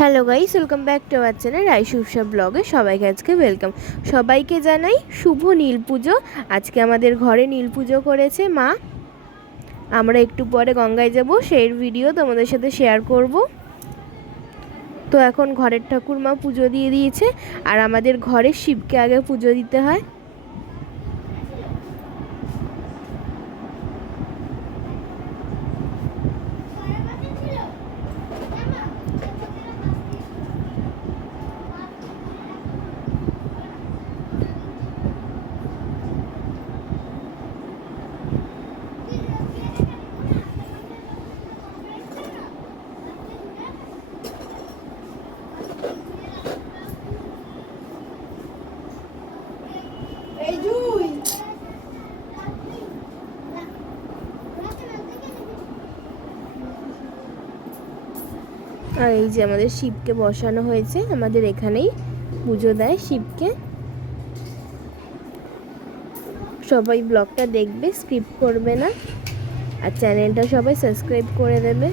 Hello guys, welcome back to our channel Raisu উৎসব ব্লগে সবাইকে আজকে ওয়েলকাম। সবাইকে জানাই শুভ নীল পুজো। আজকে আমাদের ঘরে নীল পুজো করেছে মা। আমরা একটু পরে গঙ্গায় যাব, সেই ভিডিও তোমাদের সাথে শেয়ার করব। তো এখন ঘরের ঠাকুর মা পুজো দিয়ে দিয়েছে, আর আমাদের ঘরে শিবকে আগে পুজো দিতে হয়। আর এই যে আমাদের শিবকে বসানো হয়েছে, আমাদের এখানেই পুজো দেয় শিবকে। সবাই ব্লগটা দেখবে, স্কিপ করবে না, আর চ্যানেলটা সবাই সাবস্ক্রাইব করে দেবে।